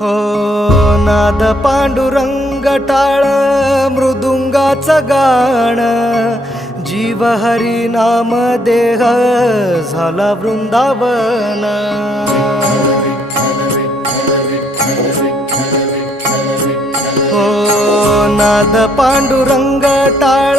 हो नाद पांडुरंग टाळ मृदुंगाचं गाण. जीव हरी नाम देह झाला वृंदावन. हो नाद पांडुरंग टाळ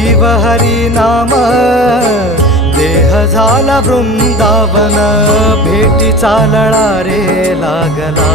जीव हरी नाम देह झाला वृंदावन भेटी चालणारे लागला.